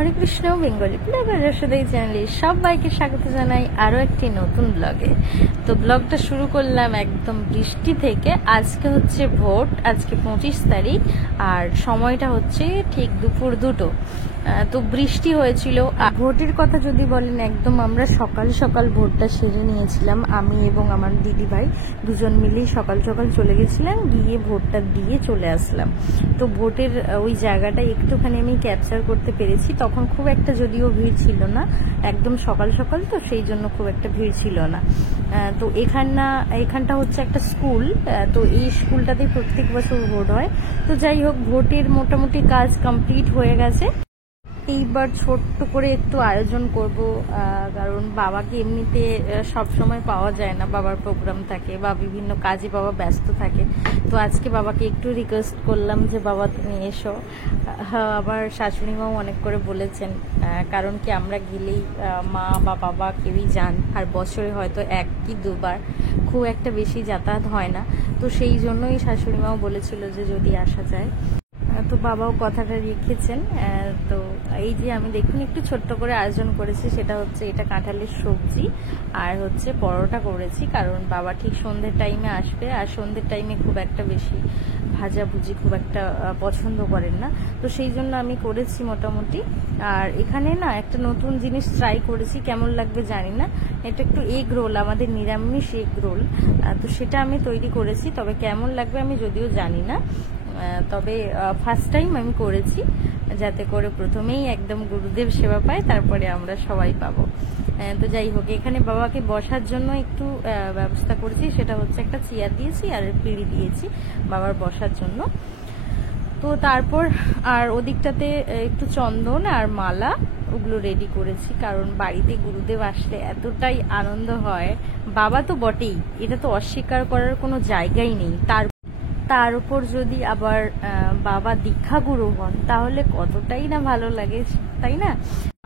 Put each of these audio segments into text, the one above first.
হরে Krishna Bengali blogger রসদাই চ্যানেলে সবাইকে স্বাগত জানাই আরও একটি নতুন ব্লগে। তো ব্লগটা শুরু করলাম একদম বৃষ্টি থেকে। আজকে হচ্ছে ভোট, আজকে 25 তারিখ, আর সময়টা হচ্ছে ঠিক দুপুর 2টো। তো বৃষ্টি হয়েছিল। ভোটের কথা যদি বলেন, একদম আমরা সকাল সকাল ভোটটা সেরে নিয়েছিলাম। আমি এবং আমার দিদি ভাই দুজন মিলেই সকাল সকাল চলে গেছিলাম, গিয়ে ভোটটা দিয়ে চলে আসলাম। তো ভোটের ওই জায়গাটা একটুখানি আমি ক্যাপচার করতে পেরেছি। তখন খুব একটা যদিও ভিড় ছিল না, একদম সকাল সকাল, তো সেই জন্য খুব একটা ভিড় ছিল না। তো এখানটা হচ্ছে একটা স্কুল। তো এই স্কুলটাতেই প্রত্যেক বছর ভোট হয়। তো যাই হোক, ভোটের মোটামুটি কাজ কমপ্লিট হয়ে গেছে। এইবার ছোট্ট করে একটু আয়োজন করব, কারণ বাবাকে এমনিতে সব সময় পাওয়া যায় না, বাবার প্রোগ্রাম থাকে বা বিভিন্ন কাজে বাবা ব্যস্ত থাকে। তো আজকে বাবাকে একটু রিকোয়েস্ট করলাম যে বাবা তুমি এসো। আবার শাশুড়ি মাও অনেক করে বলেছেন, কারণ কি আমরা গেলেই মা বা বাবা কেউই যান, আর বছরে হয়তো 1 কি 2 বার, খুব একটা বেশি যাতায়াত হয় না। তো সেই জন্যই শাশুড়ি মাও বলেছিল যে যদি আসা যায়। তো বাবাও কথাটা রেখেছেন। তো এই যে আমি দেখুন একটু ছোট্ট করে আয়োজন করেছি, সেটা হচ্ছে এটা কাঁঠালের সবজি আর হচ্ছে পরোটা করেছি, কারণ বাবা ঠিক সন্ধ্যের টাইমে আসবে, আর সন্ধ্যের টাইমে খুব একটা বেশি ভাজাভুজি খুব একটা পছন্দ করেন না। তো সেই জন্য আমি করেছি মোটামুটি। আর এখানে না একটা নতুন জিনিস ট্রাই করেছি, কেমন লাগবে জানি না। এটা একটু এগ রোল, আমাদের নিরামিষ এগ রোল। তো সেটা আমি তৈরি করেছি, তবে কেমন লাগবে আমি যদিও জানি না। তবে ফার্স্ট টাইম আমি করেছি, যাতে করে প্রথমেই একদম গুরুদেব সেবা পায়, তারপরে আমরা সবাই পাবো। তো যাই হোক, এখানে বাবাকে বসার জন্য একটু ব্যবস্থা করেছি, সেটা হচ্ছে একটা চেয়ার দিয়েছি আর পিঁড়ি দিয়েছি বাবার বসার জন্য। তো তারপর আর ওদিকটাতে একটু চন্দন আর মালা ওগুলো রেডি করেছি, কারণ বাড়িতে গুরুদেব আসলে এতটাই আনন্দ হয়। বাবা তো বটেই, এটা তো অস্বীকার করার কোনো জায়গাই নেই। তার উপর যদি আবার বাবা দীক্ষাগুরু হন, তাহলে কতটাই না ভালো লাগে, তাই না?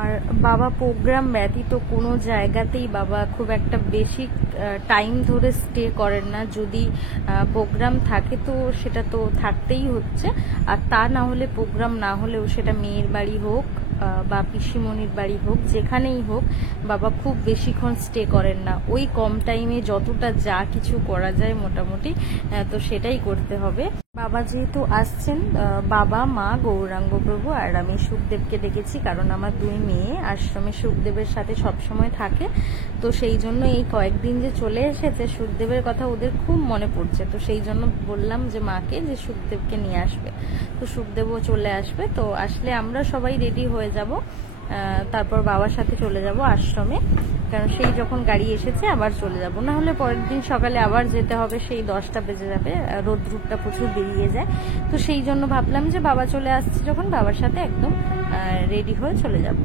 আর বাবা প্রোগ্রাম ব্যতীত কোনো জায়গাতেই বাবা খুব একটা বেশি টাইম ধরে স্টে করেন না। যদি প্রোগ্রাম থাকে তো সেটা তো থাকতেই হচ্ছে, আর তা না হলে প্রোগ্রাম না হলেও সেটা মেয়ের বাড়ি হোক বা পিসিমণির বাড়ি হোক, যেখানেই হোক, বাবা খুব বেশিক্ষণ স্টে করেন না। ওই কম টাইমে যতটা যা কিছু করা যায় মোটামুটি, তো সেটাই করতে হবে। বাবা যেহেতু আসছেন, বাবা, মা, গৌরাঙ্গ প্রভু আর আমি সুখদেবকে ডেকেছি, কারণ আমার 2 মেয়ে আশ্রমে সুখদেবের সাথে সবসময় থাকে। তো সেই জন্য এই কয়েকদিন যে চলে এসেছে, সুখদেবের কথা ওদের খুব মনে পড়ছে। তো সেই জন্য বললাম যে মাকে যে সুখদেবকে নিয়ে আসবে। তো সুখদেবও চলে আসবে। তো আসলে আমরা সবাই রেডি হয়ে যাব, তারপর বাবার সাথে চলে যাব আশ্রমে, কারণ সেই যখন গাড়ি এসেছে আবার চলে যাব, না হলে পরের দিন সকালে আবার যেতে হবে, সেই 10টা বেজে যাবে, রোদ্রুপটা প্রচুর বেরিয়ে যায়। তো সেই জন্য ভাবলাম যে বাবা চলে আসছে যখন, বাবার সাথে একদম রেডি হয়ে চলে যাব।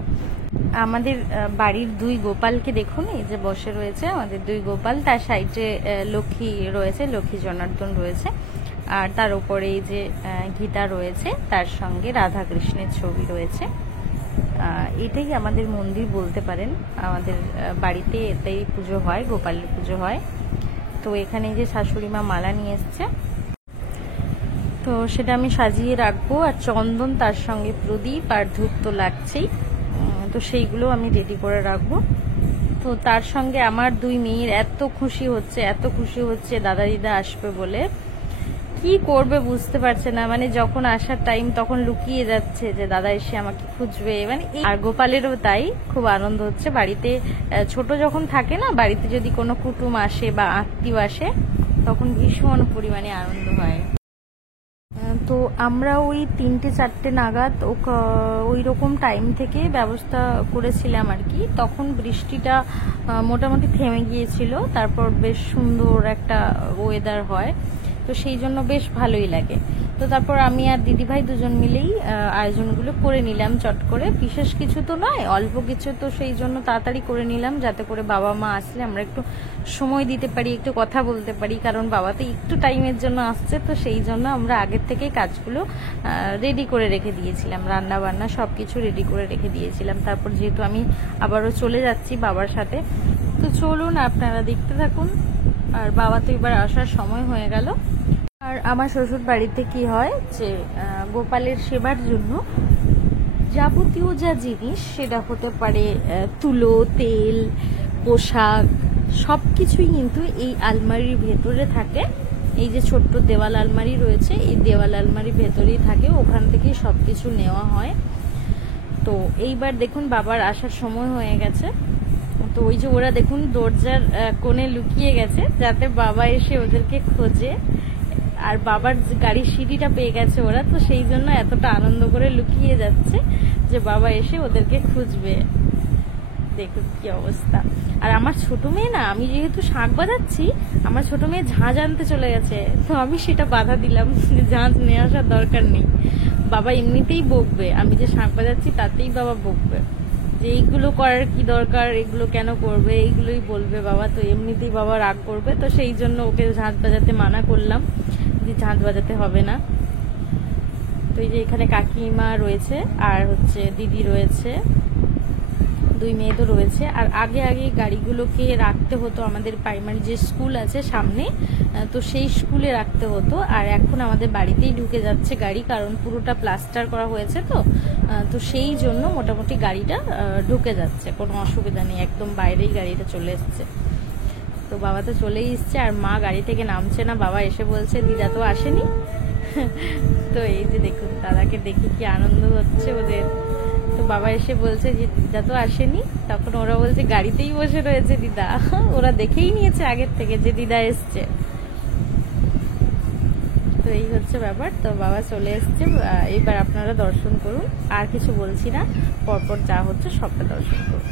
আমাদের বাড়ির 2 গোপালকে দেখুন, এই যে বসে রয়েছে আমাদের 2 গোপাল, তার সাইডে লক্ষ্মী রয়েছে, লক্ষ্মী জনার্দন রয়েছে, আর তার উপরে এই যে গীতা রয়েছে, তার সঙ্গে রাধা কৃষ্ণের ছবি রয়েছে। এটাই আমাদের মন্দির বলতে পারেন। আমাদের বাড়িতে এটাই পুজো হয়, গোপালের পুজো হয়। তো এখানে যে শাশুড়ি মা মালা নিয়ে এসছে, তো সেটা আমি সাজিয়ে রাখবো, আর চন্দন, তার সঙ্গে প্রদীপ আর ধূপ তো লাগছেই, তো সেইগুলো আমি রেডি করে রাখবো। তো তার সঙ্গে আমার 2 মেয়ের এত খুশি হচ্ছে দাদা দিদা আসবে বলে। কি করবে বুঝতে পারছে না, মানে যখন আসার টাইম তখন লুকিয়ে যাচ্ছে যে দাদা এসে আমাকে খুঁজবে, মানে। আর গোপালেরও তাই, খুব আনন্দ হচ্ছে। বাড়িতে ছোট যখন থাকে না, বাড়িতে যদি কোনো কুটুম আসে বা আত্মীয় আসে, তখন ভীষণ পরিমাণে আনন্দ হয়। তো আমরা ওই 3টে-4টে নাগাদ ওই রকম টাইম থেকে ব্যবস্থা করেছিলাম আর কি। তখন বৃষ্টিটা মোটামুটি থেমে গিয়েছিল, তারপর বেশ সুন্দর একটা ওয়েদার হয়, তো সেই জন্য বেশ ভালোই লাগে। তো তারপর আমি আর দিদিভাই দুজন মিলেই আয়োজনগুলো করে নিলাম চট করে। বিশেষ কিছু তো নয়, অল্প কিছু, তো সেই জন্য তাড়াতাড়ি করে নিলাম, যাতে করে বাবা মা আসলে আমরা একটু সময় দিতে পারি, একটু কথা বলতে পারি, কারণ বাবা তো একটু টাইমের জন্য আসছে। তো সেই জন্য আমরা আগের থেকেই কাজগুলো রেডি করে রেখে দিয়েছিলাম, রান্না বান্না সব কিছু রেডি করে রেখে দিয়েছিলাম। তারপর যেহেতু আমি আবারও চলে যাচ্ছি বাবার সাথে, তো চলুন আপনারা দেখতে থাকুন। আর বাবা তো এবার আসার সময় হয়ে গেল। আর আমার শ্বশুর বাড়িতে কি হয় যে গোপালের সেবার জন্য যাবতীয় যা জিনিস, সেটা হতে পারে তুলো, তেল, পোশাক, সব কিছুই কিন্তু এই আলমারির ভেতরে থাকে। এই যে ছোট্ট দেওয়াল আলমারি রয়েছে, এই দেওয়াল আলমারির ভেতরেই থাকে, ওখান থেকেই সব কিছু নেওয়া হয়। তো এইবার দেখুন বাবার আসার সময় হয়ে গেছে। তো ওই যে ওরা দেখুন দরজার কোণে লুকিয়ে গেছে, যাতে বাবা এসে ওদেরকে খোঁজে। আর বাবার গাড়ির সিঁড়িটা পেয়ে গেছে ওরা, তো সেই জন্য এতটা আনন্দ করে লুকিয়ে যাচ্ছে যে বাবা এসে ওদেরকে খুঁজবে। দেখুন কি অবস্থা। আর আমার ছোট মেয়ে না, আমি যেহেতু শাঁখ বাজাচ্ছি, আমার ছোট মেয়ে ঝাঁঝ আনতে চলে গেছে, তো আমি সেটা বাধা দিলাম যে ঝাঁঝ নিয়ে আসার দরকার নেই, বাবা এমনিতেই বকবে, আমি যে শাঁখ বাজাচ্ছি তাতেই বাবা বকবে, যে এইগুলো করার কি দরকার, এগুলো কেন করবে, এইগুলোই বলবে বাবা, তো এমনিতেই বাবা রাগ করবে। তো সেই জন্য ওকে ঝাঁঝ বাজাতে মানা করলাম, যে ঝাঁঝ বাজাতে হবে না। তো এই যে এখানে কাকিমা রয়েছে, আর হচ্ছে দিদি রয়েছে, দুই মেয়ে তো রয়েছে। আর আগে আগে গাড়িগুলোকে রাখতে হতো আমাদের প্রাইমারি যে স্কুল আছে সামনে, তো সেই স্কুলে রাখতে হতো। আর এখন আমাদের বাড়িতেই ঢুকে যাচ্ছে গাড়ি, কারণ পুরোটা প্লাস্টার করা হয়েছে, তো সেই জন্য মোটামুটি গাড়িটা ঢুকে যাচ্ছে, কোনো অসুবিধা নেই, একদম বাইরেই গাড়িটা চলে এসছে। তো বাবা তো চলেই এসছে, আর মা গাড়ি থেকে নামছে না। বাবা এসে বলছে দিদা তো আসেনি। তো এই যে দেখুন দাদাকে দেখে কি আনন্দ হচ্ছে ওদের। তো বাবা এসে বলছে যে দিদা তো আসেনি, তখন ওরা বলছে গাড়িতেই বসে রয়েছে দিদা। ওরা দেখেই নিয়েছে আগের থেকে যে দিদা এসছে। তো এই হচ্ছে ব্যাপার। তো বাবা চলে এসছে, এইবার আপনারা দর্শন করুন, আর কিছু বলছি না, পরপর যা হচ্ছে সবটা দর্শন করুন।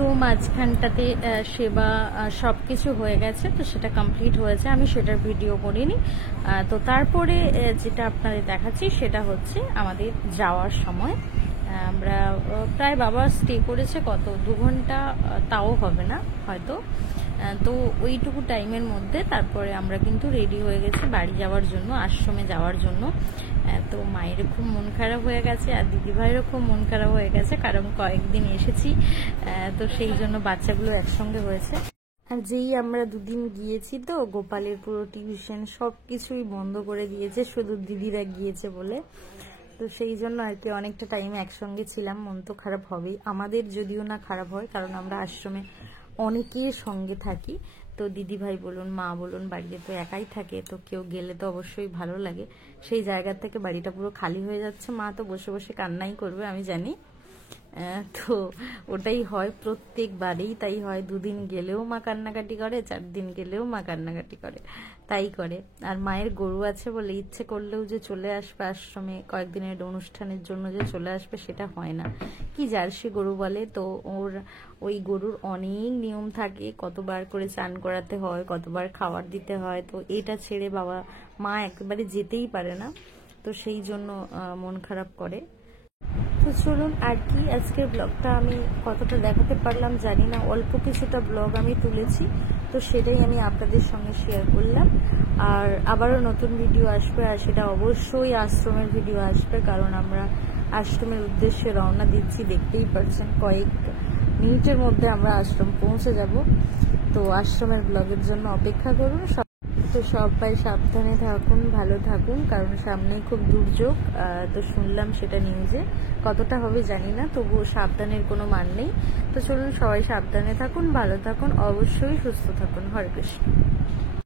তো মাঝখানটাতে সেবা সব কিছু হয়ে গেছে, তো সেটা কমপ্লিট হয়েছে, আমি সেটার ভিডিও করিনি। তো তারপরে যেটা আপনাদের দেখাচ্ছি সেটা হচ্ছে আমাদের যাওয়ার সময়। আমরা প্রায় বাবা স্টে করেছে কত 2 ঘন্টা, তাও হবে না হয়তো। তো ওইটুকু টাইমের মধ্যে তারপরে আমরা কিন্তু রেডি হয়ে গেছি বাড়ি যাওয়ার জন্য, আশ্রমে যাওয়ার জন্য। তো মায়েরও খুব মন খারাপ হয়ে গেছে আর দিদিভাইয়েরও খুব মন খারাপ হয়ে গেছে, কারণ কয়েকদিন এসেছি, তো সেই জন্য বাচ্চাগুলো একসঙ্গে হয়েছে। আর যেই আমরা 2 দিন গিয়েছি, তো গোপালের পুরো টিউশন সব কিছুই বন্ধ করে দিয়েছে, শুধু দিদিরা গিয়েছে বলে। তো সেই জন্য আর কি অনেকটা টাইম একসঙ্গে ছিলাম, মন তো খারাপ হবেই আমাদের, যদিও না খারাপ হয় কারণ আমরা আশ্রমে অনেকের সঙ্গে থাকি। তো দিদি ভাই বলুন, মা বলুন, বাড়িতে তো একাই থাকে, তো কেউ গেলে তো অবশ্যই ভালো লাগে। সেই জায়গা থেকে বাড়িটা পুরো খালি হয়ে যাচ্ছে, মা তো বসে বসে কান্নাই করবে আমি জানি। তো ওটাই হয় প্রত্যেকবারেই, তাই হয়। 2 দিন গেলেও মা কান্নাকাটি করে, 4 দিন গেলেও মা কান্নাকাটি করে, তাই করে। আর মায়ের গরু আছে বলে ইচ্ছে করলেও যে চলে আসবে আশ্রমে কয়েকদিনের অনুষ্ঠানের জন্য, যে চলে আসবে সেটা হয় না। কি জার্সি গরু বলে, তো ওই গরুর অনেক নিয়ম থাকে, কতবার করে চান করাতে হয়, কতবার খাবার দিতে হয়। তো এটা ছেড়ে মা একেবারে যেতেই পারে না, তো সেই জন্য মন খারাপ করে। তো চলুন আর কি, আজকের ব্লগটা আমি কতটা দেখাতে পারলাম জানি না, অল্প কিছুটা ব্লগ আমি তুলেছি, তো সেটাই আমি আপনাদের সঙ্গে শেয়ার করলাম। আর আবারও নতুন ভিডিও আসবে, আর সেটা অবশ্যই আশ্রমের ভিডিও আসবে, কারণ আমরা আশ্রমের উদ্দেশ্যে রওনা দিচ্ছি, দেখতেই পাচ্ছেন কয়েক মিনিটের মধ্যে আমরা আশ্রম পৌঁছে যাব। তো আশ্রমের ব্লগের জন্য অপেক্ষা করুন। তো সবাই সাবধানে থাকুন, ভালো থাকুন, কারণ সামনেই খুব দুর্যোগ। তো শুনলাম সেটা নিউজে, কতটা হবে জানি না, তবুও সাবধানের কোনো মান নেই। তো চলুন সবাই সাবধানে থাকুন, ভালো থাকুন, অবশ্যই সুস্থ থাকুন। হরে কৃষ্ণ।